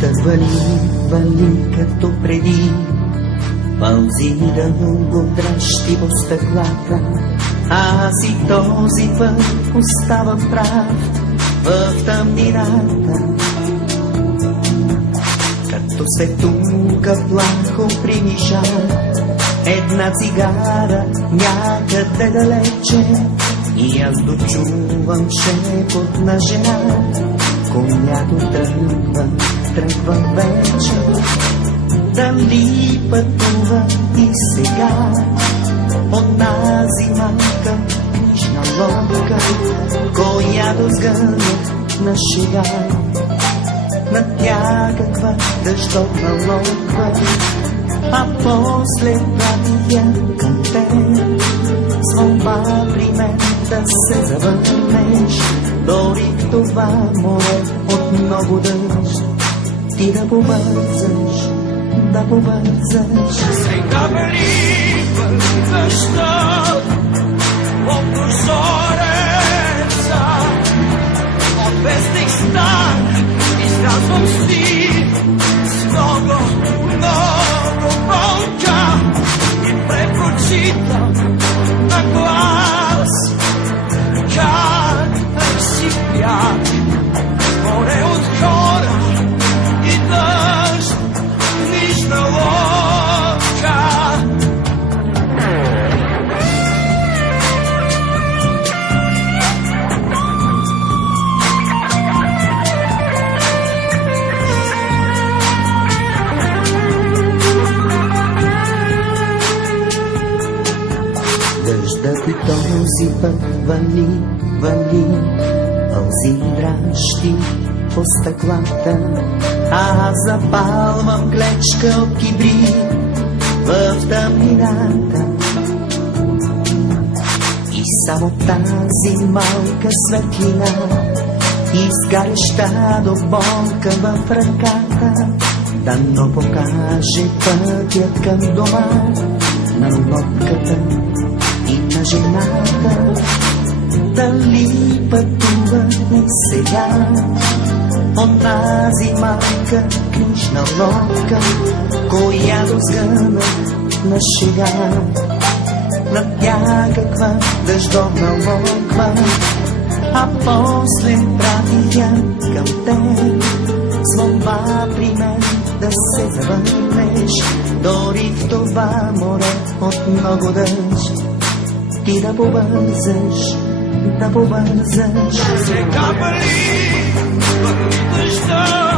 Дъждът вали като преди, пълзи дълго дръжти по стъклата. Аз и този път оставам прав в тъмнината. Като светулка плахо примиша една цигара някъде далече, и аз дочувам шепот на жена, която тръгва вече. Дали пътува и сега онази малка книжна лодка, която сгъна на шега на някаква дъждовна лодка, а после прати я към теб с молба при мен да се завърнеш. Дори в това море от много дъжд, ти да побързаш, да побързаш. Сега белива дъждът от прозореца, от вестник стар изказвам стих с много, много болка и препрочитам на глас как разсипят море от хора и дъжд, книжна лодка. Дъждът и този път вали, пълзи дръжти по стъклата. Аз запалвам клечка от кибрид в тъмнината, и само тази малка светлина изгаряща до болка в ръката, дано покаже пътят към дома на лодката и на жената. Дали пътува и сега онази малка книжна лодка, която сгъна на шега над някаква дъждовна лодка, а после прати я към теб с молба при мен да се завърнеш. Дори в това море от много дъжд, ти да побързаш, да побързаш. Сега вали дъждът